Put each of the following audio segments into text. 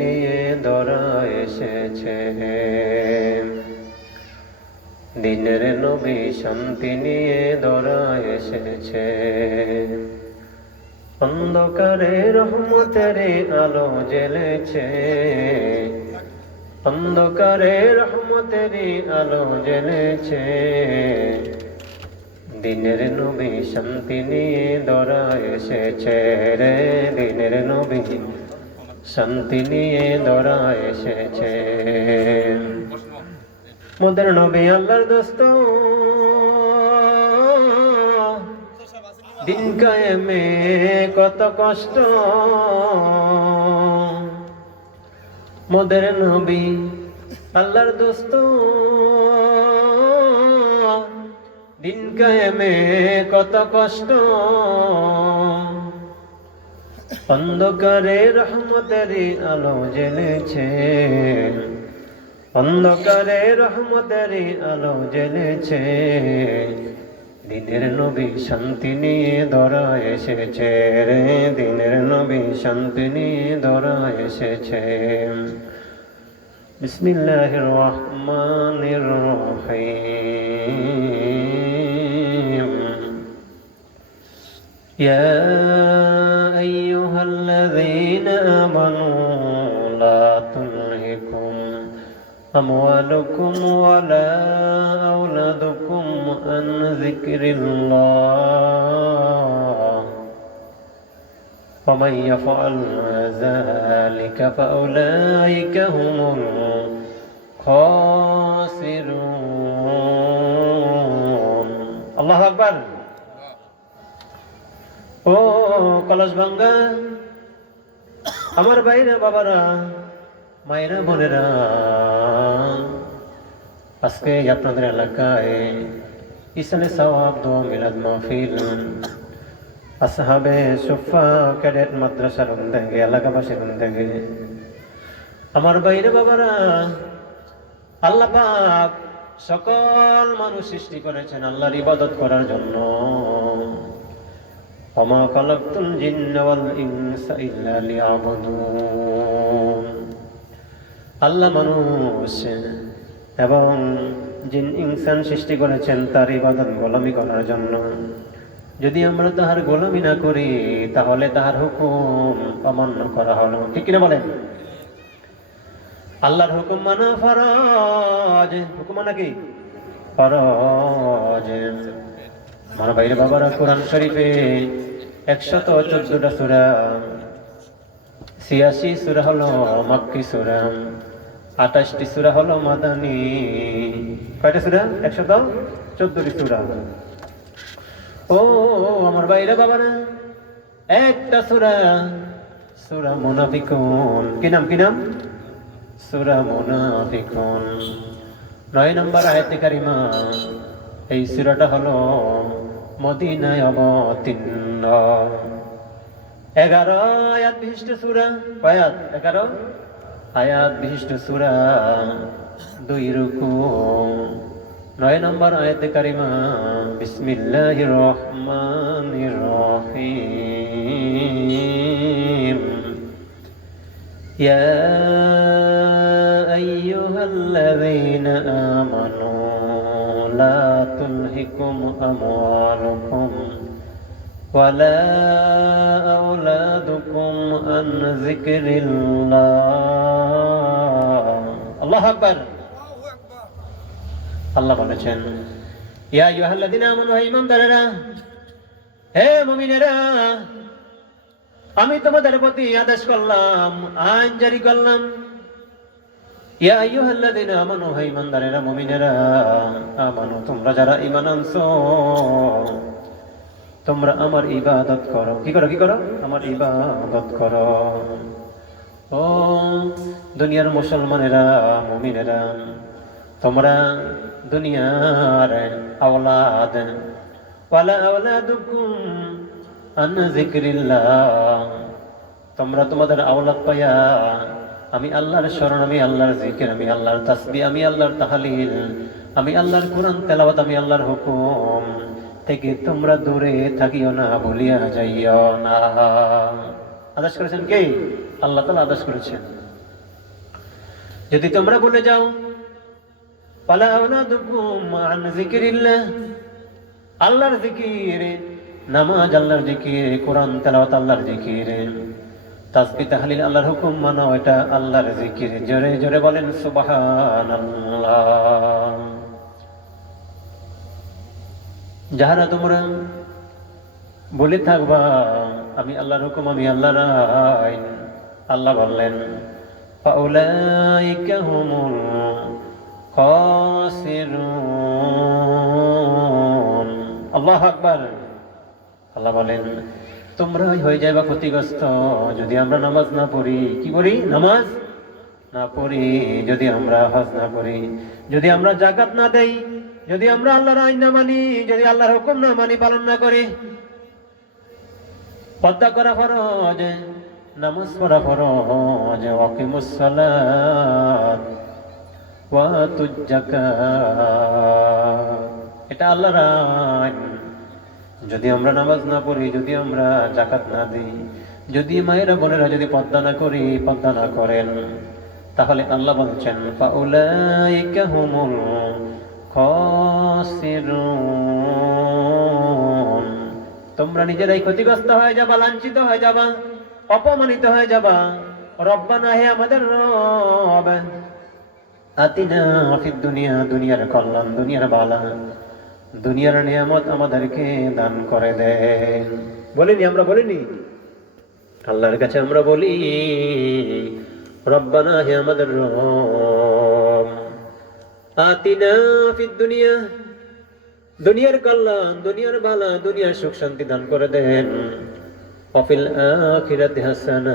নিয়ে দরা এসেছে দিনের নবী শান্তি নিয়ে দরা এসেছে অন্ধকারে রহমতের আলো জ্বেলেছে। অন্ধকারে রহমতের আলো জ্বেলেছে। দিনের নবী শান্তি নিয়ে দরা এসেছে রে দিনের নবী। শান্তি নিয়ে দরা এসেছে। মোদের নবী আল্লাহর দোস্ত। দিন কায়েমে কত কষ্ট। মোদের নবী আল্লাহর দোস্ত। দিন কায়েমে কত কষ্ট। অন্ধকারে রহমতের আলো জ্বেলেছে। অন্ধকারে রহমতের আলো জ্বেলেছে। দিনের নবী শান্তি নিয়ে ধরা এসেছে রে। দিনের নবী শান্তি নিয়ে ধরা এসেছে। বিসমিল্লাহির রহমানির রহিম। يا أموالكم ولا أولادكم عن ذكر الله ومن يفعل ذلك فأولئك هم الخاسرون الله أكبر ও কলস ভাঙ্গা আমার ভাইরা বাবারা মায়েরা বোনেরা আজকে আপনাদের এলাকায় ইসালে সওয়াব দোয়া মিলাদ মাহফিল আসহাবে সুফা ক্যাডেট মাদ্রাসার উন্দেগে এলাকাবাসীর উন্দেগে আমার বাইরে বাবারা আল্লাহ পাক সকল মানুষ সৃষ্টি করেছেন আল্লাহর ইবাদত করার জন্য وما خلقت الجن والإنس إلا ليعبدون আল্লাহ মানুষ। এবং জিন ইনসান সৃষ্টি করেছেন, তার ইবাদত গোলামি করার জন্য। যদি আমরা তাহার গোলামি না করি, তাহলে তাহার হুকুম অমান্য করা হলো। ঠিক কিনা বলেন? আল্লাহর হুকুম মানা ফরজ। হুকুম মানা কি? ফরজ। আমার বাইরে বাবারা, কোরআন শরীফে একশত চোদ্দটা সুরা, ছিয়াশি সুরা হলো মাক্কি সুরা। আঠাশটি সুরা হলো মাদানি। কয়টা সুরা? একশত চোদ্দটি সুরা। ও, আমার বাইরে বাবারা, একটা সুরা। সুরা মুনাফিকুন। কি নাম কি নাম? সুরা মুনাফিকুন। নয় নম্বর আয়াতে কারিমা। এই সুরাটা হলো মদিনায় অবতীর্ণ। এগারো আয়াত বিশিষ্ট সুরা। কয়াত এগারো? আয়াত বিশিষ্ট সুরা দুই রুকু নয় নম্বর আয়াতে কারিমা বিসমিল্লাহির রহমানির রহিম يا أيها الذين آمنوا لا تلهكم أموالكم ولا أولادكم عن ذكر الله আল্লাহ আকবার। আল্লাহ বলেছেন, ইয়া ইউহাল্লাদিন আমানু, হে ইমানদারেরা হে মুমিনেরা, আমি তোমাদের প্রতি আদেশ করলাম, আইন জারি করলাম। ইয়া আইয়ুহাল্লাযীনা আমানু, হে ইমানদারেরা মুমিনেরা, আমানু, তোমরা যারা ইমান আনছো, তোমরা আমার ইবাদত করো। কি করো কি করো? আমার ইবাদত করো। ও দুনিয়ার মুসলমানেরা, মুমিনেরা, তোমরা দুনিয়ার আওলাদ। ওয়ালা আওলাদুকুম আন যিকরিল্লাহ। তোমরা তোমাদের আওলাদ পায়া, আমি আল্লাহর শরণ আমি আল্লাহর জিকির আমি আল্লাহর তাসবিহ আমি আল্লাহর তাহালিল, আমি আল্লাহর কোরআন, তেলাওয়াত, আমি আল্লাহর হুকুম। থেকে তোমরা দূরে থাকিও না, ভুলিয়া যাইও না। আদেশ করেছেন কে? আল্লাহ তালা আদেশ করেছেন। যদি তোমরা বলে যাও আল্লাহর জিকিরে নামাজ আল্লাহর জিকিরে কোরআন, তেলাওয়াত আল্লাহর জিকিরে তাহলিল আল্লাহর হুকুম মানো, এটা আল্লাহর জিকির জোরে জোরে বলেন যাহারা তোমরা বলে থাকবা আমি আল্লাহর হুকুম, আমি আল্লাহর আইন। আল্লাহ বললেন, ফাউলাইকা হুমুল খাসিরুন। আল্লাহ আকবার। আল্লাহ বলেন, তোমরাই হয়ে যাবে ক্ষতিগ্রস্ত। যদি আমরা নামাজ না পড়ি, কি করি নামাজ না পড়ি। যদি আমরা হজ না করি, যদি আমরা জাকাত না দেই, যদি আমরা আল্লাহর আইন না মানি, যদি আল্লাহর হুকুম না মানি, পালন না করি পদ্মা করা ফরজ, নামাজ পড়া ফরজ, ওয়াকিমুস সালাত, ওয়া এটা আল্লাহর আইন। যদি আমরা নামাজ না পড়ি, যদি আমরা জাকাত না দিই, যদি মায়েরা বোনেরা যদি পদ্মা না করি, পদ্মা না করেন, তাহলে আল্লাহ বলছেন, ফাউলাইকা হুমুল খাসিরুন। তোমরা নিজেরাই ক্ষতিগ্রস্ত হয়ে যাবা, লাঞ্ছিত হয়ে যাবা, অপমানিত হয়ে যাবা। রব্বানা হে আমাদের রব। আতিনা ফিদ দুনিয়া, দুনিয়ার কল্যাণ, দুনিয়ার বালা, দুনিয়ার নিয়ামত আমাদেরকে দান করে দেন বলিনি, আমরা বলিনি? আল্লাহর কাছে আমরা বলি, রব্বানা হে আমাদের রব। আতিনা ফিদ দুনিয়া দুনিয়ার কল্যাণ, দুনিয়ার বালা, দুনিয়ার সুখ শান্তি দান করে দেন। অফিল আখিরাতে হাসানা।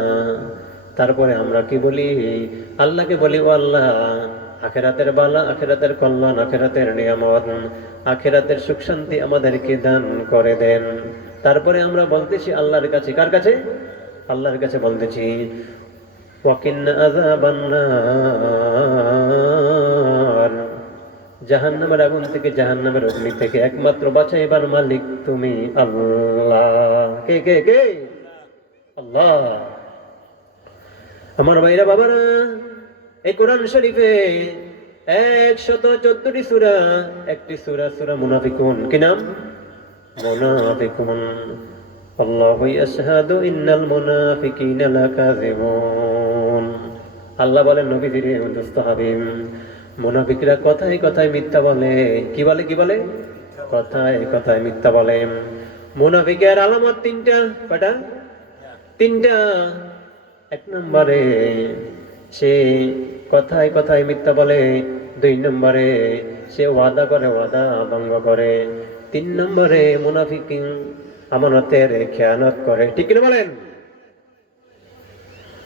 তারপরে আমরা কি বলি? আল্লাহকে বলি ও আল্লাহ। আখেরাতের বালা, আখেরাতের কল্যাণ, আখেরাতের নিয়ামত, আখেরাতের সুখ শান্তি আমাদেরকে দান করে দেন। তারপরে আমরা বলতেছি আল্লাহর কাছে। কার কাছে? আল্লাহর কাছে বলতেছি ওয়াকিন আযাবান্নার জাহান্নামের আগুন থেকে জাহান্নামের অগ্নি থেকে একমাত্র বাছাইবার মালিক তুমি আল্লাহ। কে কে কে? আল্লাহ। আমার ভাইরা, বাবারা, এই কোরআন শরীফে একশত চোদ্দটি সুরা, একটি সুরা সুরা মুনাফিকুন। কি নাম? মুনাফিকুন। আল্লাহ ইয়াশহাদু ইন্নাল মুনাফিকিনা লাকাযিবুন। আল্লাহ বলেন নবী দিরে দোস্ত হাবিব মুনাফিকরা কথায় কথায় মিথ্যা বলে। কি বলে কি বলে? কথায় কথায় মিথ্যা বলে। মুনাফিকের আলামত তিনটা কটা তিনটা। এক নম্বরে সে কথায় কথায় মিথ্যা বলে, দুই নম্বরে সে ওয়াদা করে, ওয়াদা ভঙ্গ করে, তিন নম্বরে মুনাফিক আমানতের খেয়ানত করে। ঠিক কিনা বলেন?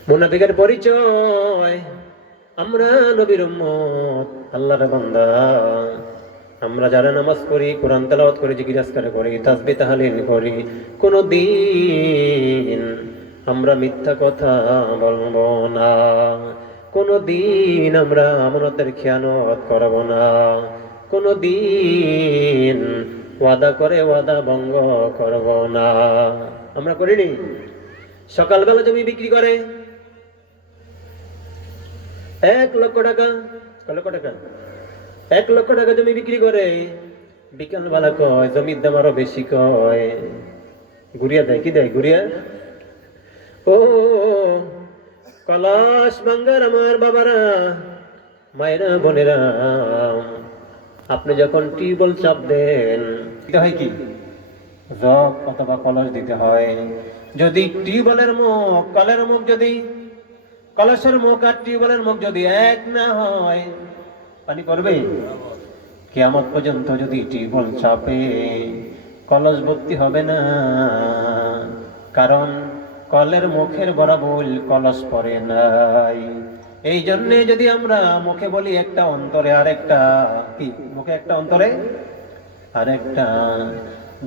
মুনাফিকের পরিচয়। আমরা নবীর উম্মত, আল্লাহর বান্দা। আমরা যারা নামাজ পড়ি, কোরআন তেলাওয়াত করি জিজ্ঞাসা করি তাসবি তাহালিল করি কোনো দিন আমরা মিথ্যা কথা বলব না। কোনো দিন আমরা আমানতের খেয়ানত করব না। কোনো দিন ওয়াদা করে ওয়াদা ভঙ্গ করব না। আমরা করিনি? সকালবেলা জমি বিক্রি করে এক লক্ষ টাকা। লক্ষ টাকা। এক লক্ষ টাকা জমি বিক্রি করে। বিকাল বেলা কয়, জমির দাম আরও বেশি কয়। গুড়িয়া দেয়, কি দেয় গুড়িয়া ও, কলাস বাঙ্গার আমার বাবারা, মায়েরা, বোনেরা, আপনি যখন টিউবওয়েল চাপ দেন হয় কি? জগ অথবা কলস দিতে হয়। যদি টিউবওয়েলের মুখ, কলের মুখ যদি কলসের মুখ আর টিউবওয়েলের মুখ যদি এক না হয়, পানি পড়বে? কেয়ামত পর্যন্ত যদি টিউবওয়েল চাপে, কলস ভর্তি হবে না। কারণ কলের মুখের বরাবর কলস পড়ে নাই। এই জন্যে যদি আমরা মুখে বলি একটা অন্তরে আরেকটা, কি? মুখে একটা অন্তরে আরেকটা।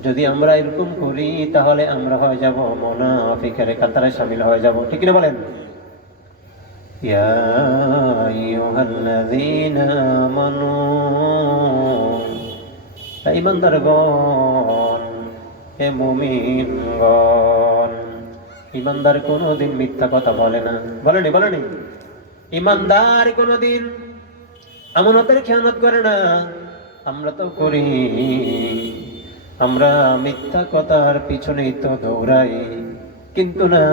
যদি আমরা এরকম করি, তাহলে আমরা হয়ে যাব মোনাফিকের কাতারে সামিল হয়ে যাব। ঠিক না বলেন? يا أيها الذين آمنوا ইমানদারগণ হে মুমিনগণ ইমানদার কোনোদিন মিথ্যা কথা বলে না বলেনি বলেনি ইমানদার কোনোদিন আমানতের খেয়ানত করে না আমরা তো করি আমরা মিথ্যা কথার পিছনেই তো দৌড়াই কিন্তু না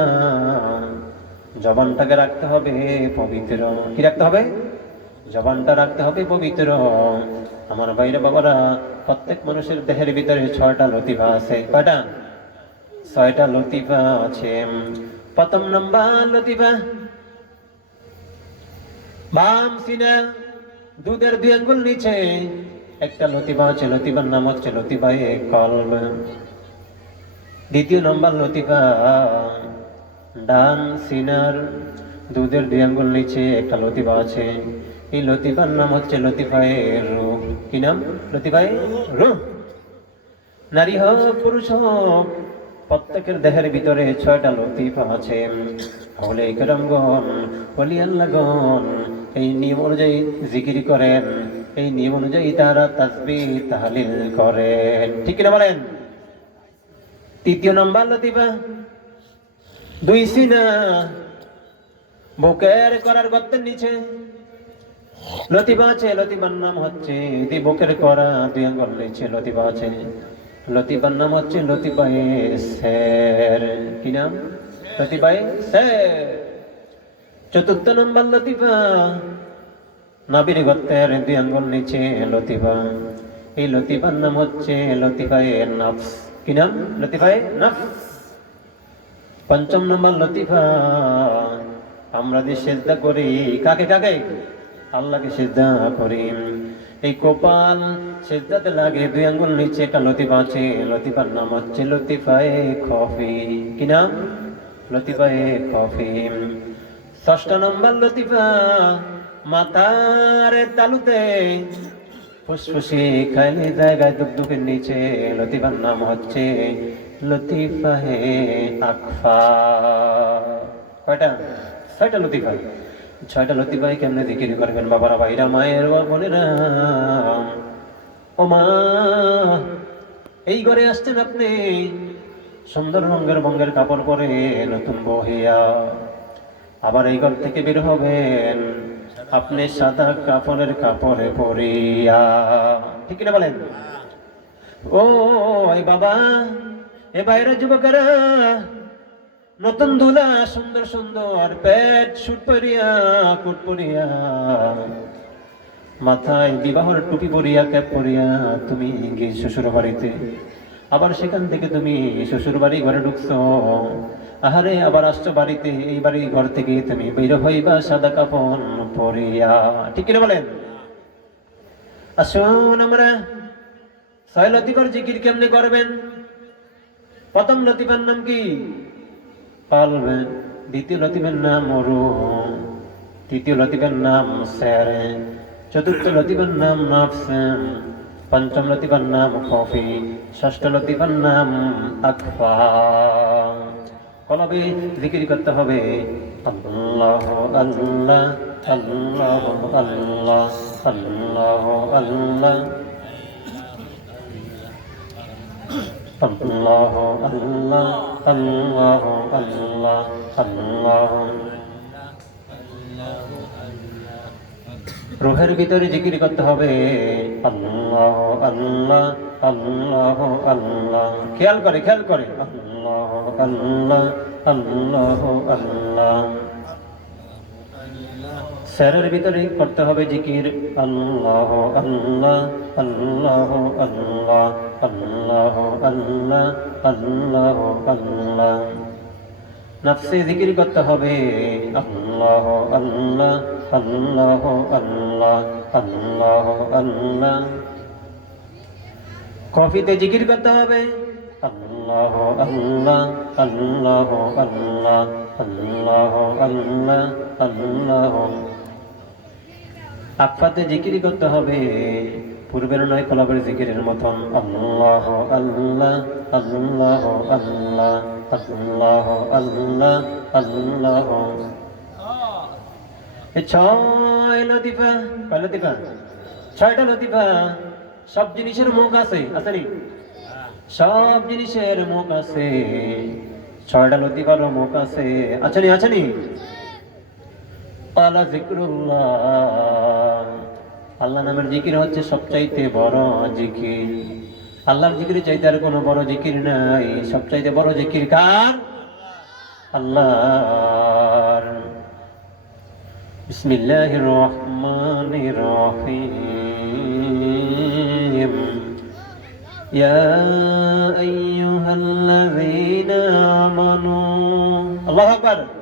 জবানটাকে রাখতে হবে পবিত্র। কি রাখতে হবে? জবানটা রাখতে হবে পবিত্র। আমার বাইরে বাবারা, প্রত্যেক মানুষের দেহের ভিতরে ছয়টা লতিফা আছে। কয়টা? ছয়টা লতিফা আছে। প্রথম নম্বর লতিফা। বাম সিনা, দুধের দুই আঙ্গুল নিচে। একটা লতিফা আছে, লতিফার নাম হচ্ছে লতিফা এ দ্বিতীয় নম্বর লতিফা। ডান সিনার। দুধের দুই আঙ্গুল নিচে একটা লতিফা আছে। এই লতিফার নাম হচ্ছে লতিফায় রু। কি নাম? লতিফায় রু। নারী হোক পুরুষ হোক প্রত্যেকের দেহের ভিতরে ছয়টা লতিফা আছে। হলে কেরমগণ হলি আল্লাহগণ এই নিয়ম অনুযায়ী জিকির করেন। এই নিয়ম অনুযায়ী তারা তাসবি তাহলিল করেন। ঠিক কিনা বলেন? তৃতীয় নম্বর লতিফা। দুই সিনা বুকের করার গর্তের নিচে। লতিফা আছে লতিফার নাম হচ্ছে দি বুকের করা। দুই আঙ্গুল নিচে লতিফা আছে লতিফার নাম হচ্ছে লতিফায়ে শের কি নাম? লতিফায়ে শের চতুর্থ নম্বর লতিফা নাবির গর্তের দুই আঙ্গুল নিচে লতিফা এই লতিফার নাম হচ্ছে লতিফায়ে নফস। কি নাম? লতিফায়ে নফস। পঞ্চম নম্বর লতিফা। আমরা যে সেজদা করি, কাকে কাকে? আল্লাহকে সেজদা করি। এই কপাল সেজদাতে লাগে, দুই আঙ্গুল নিচে একটা লতিফা আছে। লতিফার নাম হচ্ছে লতিফায়ে কফি। কি নাম? লতিফায়ে কফি। ষষ্ঠ নম্বর লতিফা মাতার তালুতে ফুসফুসি খাইলে জায়গায় দুকদুকের নিচে লতিফার নাম হচ্ছে লতিফা হে আকফা। কয়টা? ছয়টা লতিফা। ছয়টা লতিফাই কেমনে দিকিরি করবেন বাবারা ভাইরা, মায়ের বোনেরা? ও মা এই ঘরে আসছেন আপনি। সুন্দর রঙের বঙ্গের কাপড় পরে নতুন বহিয়া আবার এই ঘর থেকে বের হবেন। আপনি সাদা কাপড়ের কাপড়ে পরিয়া। ঠিক না বলেন? ও বাবা। এ বাইরের যুবকেরা, নতুন দুলা সুন্দর সুন্দর পেট শুট পরিয়া, কুট পরিয়া, মাথায় বিবাহর টুপি পরিয়া, ক্যাপ পরিয়া তুমি গিয়ে শ্বশুর বাড়িতে। আবার সেখান থেকে তুমি শ্বশুর বাড়ি ঘরে ঢুকছো। আহারে, আবার আসছো বাড়িতে, এই বাড়ি ঘর থেকে তুমি বের হইবা সাদা কাপড় পরিয়া। ঠিক কিনা বলেন? আসুন আমরা ছয় লতিফার জিকির কেমনে করবেন? প্রথম লতিফার নাম কি? পালবেন। দ্বিতীয় লতিফের নাম অরু তৃতীয় লতিফের নাম স্যার চতুর্থ লতিফের নাম নাফসেন। পঞ্চম লতিফার নাম কফি ষষ্ঠ লতিফার নাম আকফা কলবে জিকির করতে হবে। আল্লাহ আল্লাহ আল্লাহ আল্লাহ আল্লাহ আল্লাহ। আল্লাহ আল্লাহ আল্লাহ আল্লাহ আল্লাহ। রোহের ভিতরে জিকির করতে হবে। আল্লাহ আল্লাহ আল্লাহ আল্লাহ। খেয়াল করে খেয়াল করে। আল্লাহ আল্লাহ আল্লাহ আল্লাহ। স্যারের ভিতরে করতে হবে জিকির। আল্লাহ আল্লাহ আল্লাহ আল্লাহ আল্লাহ আল্লাহ আল্লাহ আল্লাহ। নফসে জিকির করতে হবে। আল্লাহ আল্লাহ আল্লাহ আল্লাহ আল্লাহ আল্লাহ। কফিতে জিকির করতে হবে। আল্লাহ আল্লাহ আল্লাহ আল্লাহ আল্লাহ আল্লাহ আল্লাহ। আকফাতে জিকির করতে হবে। পূর্বের নয় কলাবের জিকিরের মতন। আল্লাহ আল্লাহ আল্লাহ আল্লাহ আল্লাহ আল্লাহ আল্লাহ ছয় লতিফা, কয় লতিফা? ছয়টা লতিফা। সব জিনিসের মুখ আছে আছে নি? সব জিনিসের মুখ আছে। ছয়টা লতিফারও মুখ আছে। আছেনি আছেনি পালা আল্লাহ নামের জিকির হচ্ছে সবচাইতে বড় জিকির। আল্লাহর জিকির চাইতে আর কোনো বড় জিকির নাই। সবচাইতে বড় জিকির কার? আল্লাহ বিসমিল্লাহ রহমান রহিম। ইয়া আইয়ুহাল্লাযীনা আমানু। আল্লাহু আকবার।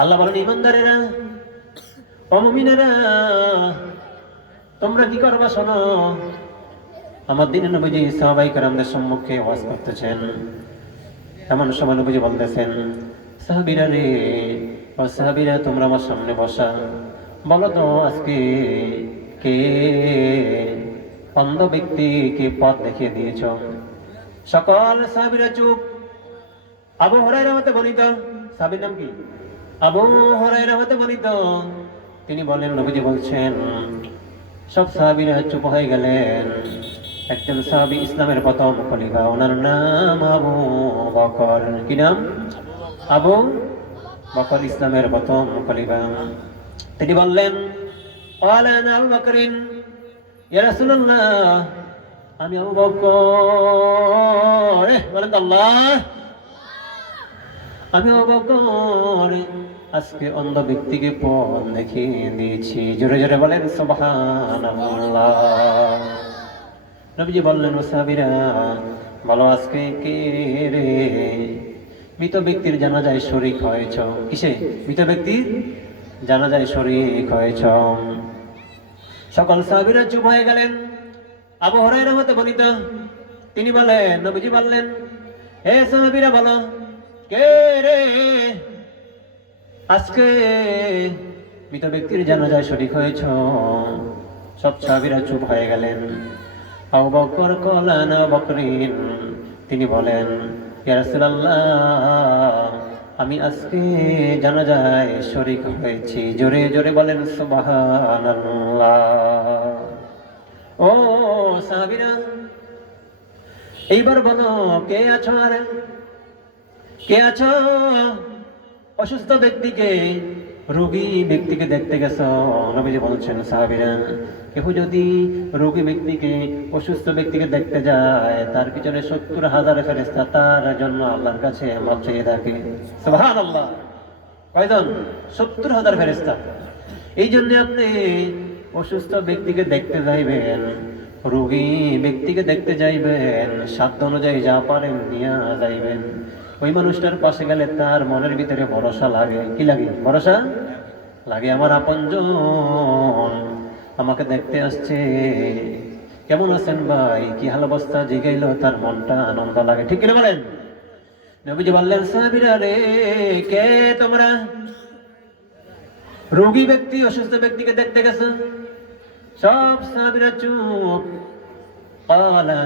আল্লাহ বলেন ইমানদারেরা অমমিনেরা তোমরা কি করবা শোনো? আমার দিনে নবীজি, সাহাবাই কারামদের সম্মুখে ওয়াজ করতেছেন। এমন সময় নবীজি বলতেছেন, সাহাবিরা রে, ও সাহাবিরা, তোমরা আমার সামনে বসা। বলো তো, আজকে কে অন্ধ ব্যক্তিকে পথ দেখিয়ে দিয়েছ? সকল সাহাবিরা চুপ। আবু হরাইরা হতে বলিত, সাহাবির নাম কি? আবু হরাইরা হতে বলিত তিনি বলেন, নবীজি বলছেন, সব সাহাবিরা চুপ হয়ে গেলেন। একজন সাহাবি ইসলামের প্রথম খলিফা, ওনার নাম আবু বকর। কি নাম? আবু বকর ইসলামের প্রথম খলিফা। তিনি বললেন ওয়ালান আবু বকরিন। ইয়া রাসূলুল্লাহ, আমি আবু বকর। বলেন আল্লাহ। আমি অবকর আজকে অন্ধ ব্যক্তিকে পথ দেখিয়ে দিয়েছি। জোরে জোরে বলেন নবীজি বললেন, ও সাহাবীরা, বলো আজকে কে রে? মৃত ব্যক্তির জানা যায় শরিক হয়েছ। কিসে? মৃত ব্যক্তির জানাজায় শরিক হয়েছ। সকল সাহাবীরা চুপ হয়ে গেলেন। আবু হরাইরা হতে বলিত তিনি বলেন, নবীজি বললেন, হে সাহাবীরা, বলো, কে রে? আজকে মৃত ব্যক্তির জানাজায় শরিক হয়েছ। সব সাহাবীরা চুপ হয়ে গেলেন। আবু বকর কলান বকরিন, তিনি বলেন, ইয়া রাসূলুল্লাহ, আমি আজকে জানাজায় শরিক হয়েছি। জোরে জোরে বলেন, সুবহানাল্লাহ। ও সাহাবীরা, এইবার বলো, কে আছো আর? কে আছো? অসুস্থ ব্যক্তিকে, রোগী ব্যক্তিকে দেখতে গেছ? নবীজি বলছেন সাহাবীরা কেউ যদি রোগী ব্যক্তিকে, অসুস্থ ব্যক্তিকে দেখতে যায়, তার পিছনে সত্তর হাজার ফেরেস্তা তার জন্য আল্লাহর কাছে মাপ চেয়ে থাকে। আল্লাহ কয়জন? সত্তর হাজার ফেরেস্তা এই জন্য আপনি অসুস্থ ব্যক্তিকে দেখতে যাইবেন। রোগী ব্যক্তিকে দেখতে যাইবেন, সাধ্য অনুযায়ী যা পারেন নিয়ে যাইবেন। ওই মানুষটার পাশে গেলে তার মনের ভিতরে ভরসা লাগে। কি লাগে? ভরসা? লাগে আমার আপনজন। আমাকে দেখতে আসছে। কেমন আছেন ভাই? কি হাল অবস্থা জিগাইলো তার মনটা, আনন্দ লাগে। ঠিক কিনা বলেন? নবীজি বললেন রে, কে তোমরা? রোগী ব্যক্তি, অসুস্থ ব্যক্তিকে দেখতে গেছে? সব সাহাবিরা চুপ। কালা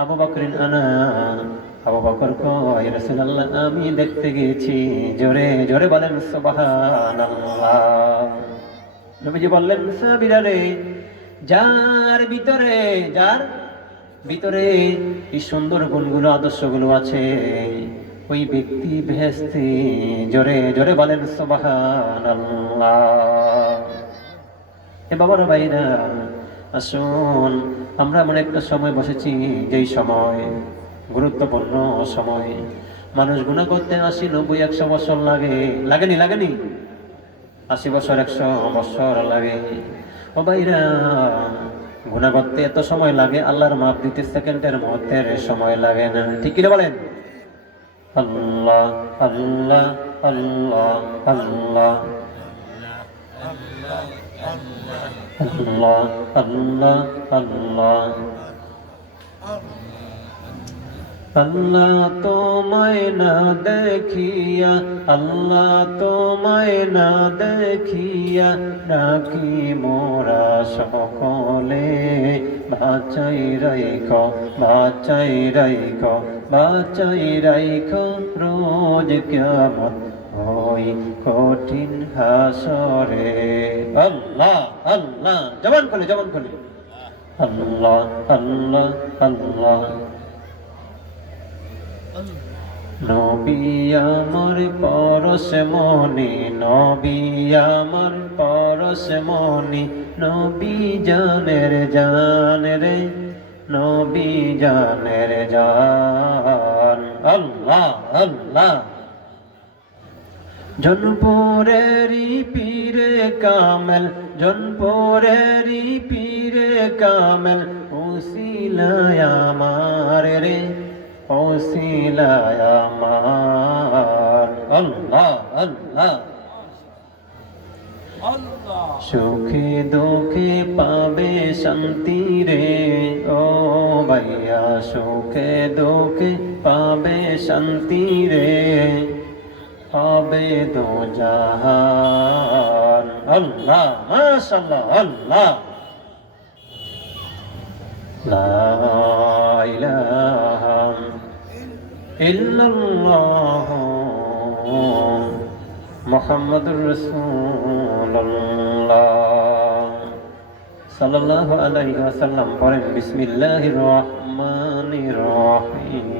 আবু বকর আনা। আবু বকর কয় রাসূলুল্লাহ, আমি দেখতে গেছি জোরে জোরে বলেন, সুবহানাল্লাহ। নবীজি বললেন সাবিরা রে, যার ভিতরে যার ভিতরে এই সুন্দর গুণগুলো, আদর্শগুলো আছে, ওই ব্যক্তি ভেস্তি জোরে জোরে বলেন, সুবহানাল্লাহ। এ বাবার ভাইরা, আসুন, আমরা এমন একটা সময় বসেছি, যেই সময়, গুরুত্বপূর্ণ সময়। মানুষ গুণা করতে আশি নব্বই একশো বছর লাগে। লাগেনি লাগেনি? আশি বছর, একশো বছর লাগে। ও ভাইরা, গুণা করতে এত সময় লাগে, আল্লাহর মাপ দিতে সেকেন্ডের মুহূর্তের সময় লাগে না। ঠিক কিনা বলেন? আল্লাহ আল্লাহ আল্লাহ আল্লাহ। আল্লাহ আল্লাহ আল্লাহ আল্লাহ তোমায় না দেখিয়া, আল্লাহ তোমায় না দেখিয়া ডাকি মোরা সকলে। বাচাই রাইখ বাচাই রাইখ বাচাই রাইখ রোজ কেমন ওই কঠিন হাসরে। আল্লাহ আল্লাহ, জবান খুলে জবান খুলে। আল্লাহ আল্লাহ আল্লাহ। নবী আমার পরশ মনি, নবী আমার পরশ মনি, নবী জানের জান রে, নবী জানের জান। আল্লাহ আল্লাহ। জনপুরেরি পীরে কামেল জনপুরেরি পীরে কামেল, ওসিলায় আমার রে, ওসিলায় আমার। আল্লাহ আল্লাহ। সুখে দুঃখে পাবে শান্তি রে, ও ভাইয়া, সুখে দুঃখে পাবে শান্তি রে। হবে দো জাহান আল্লাহ, মাশাআল্লাহ, আল্লাহ। লা ইলাহা ইল্লাল্লাহ। মুহাম্মাদুর রাসূলুল্লাহ। সাল্লাল্লাহু আলাইহি ওয়াসাল্লাম পড়েন, বিসমিল্লাহির রহমানির রহিম।